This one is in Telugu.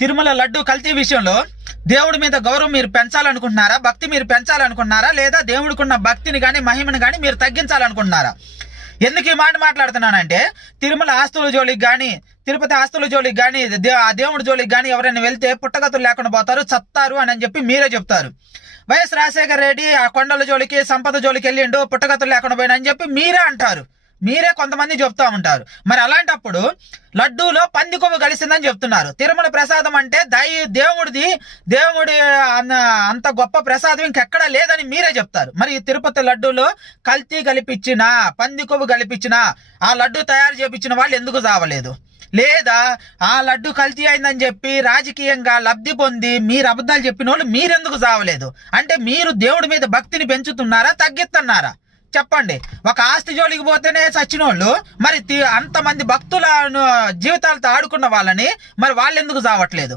తిరుమల లడ్డు కల్తీ విషయంలో దేవుడి మీద గౌరవం మీరు పెంచాలనుకుంటున్నారా? భక్తి మీరు పెంచాలనుకుంటున్నారా? లేదా దేవుడికున్న భక్తిని కానీ మహిమని కానీ మీరు తగ్గించాలనుకుంటున్నారా? ఎందుకు ఈ మాట మాట్లాడుతున్నానంటే, తిరుమల ఆస్తుల జోలికి కానీ, తిరుపతి ఆస్తుల జోలికి కానీ, ఆ దేవుడి జోలికి కానీ ఎవరైనా వెళ్తే పుట్టగతులు లేకుండా పోతారు, చత్తారు అని చెప్పి మీరే చెప్తారు. వైఎస్ రాజశేఖర రెడ్డి ఆ కొండల జోలికి, సంపద జోలికి వెళ్ళిండు, పుట్టగతులు లేకుండా పోయినా అని చెప్పి మీరే అంటారు. మీరే కొంతమంది చెప్తా ఉంటారు. మరి అలాంటప్పుడు లడ్డూలో పంది కొవ్వు కలిసిందని చెప్తున్నారు. తిరుమల ప్రసాదం అంటే దేవుడి అంత గొప్ప ప్రసాదం ఇంకెక్కడా లేదని మీరే చెప్తారు. మరి తిరుపతి లడ్డూలో కల్తీ కలిపించిన, పంది కొవ్వు కలిపించిన, ఆ లడ్డు తయారు చేపించిన వాళ్ళు ఎందుకు చావలేదు? లేదా ఆ లడ్డు కల్తీ అయిందని చెప్పి రాజకీయంగా లబ్ధి పొంది మీరు అబద్ధాలు చెప్పిన వాళ్ళు మీరెందుకు చావలేదు? అంటే మీరు దేవుడి మీద భక్తిని పెంచుతున్నారా, తగ్గిస్తున్నారా? చెప్పండి. ఒక ఆస్తి జోలికి పోతేనే చచ్చిన వాళ్ళు, మరి అంతమంది భక్తుల జీవితాలతో ఆడుకున్న వాళ్ళని మరి వాళ్ళు ఎందుకు చావట్లేదు?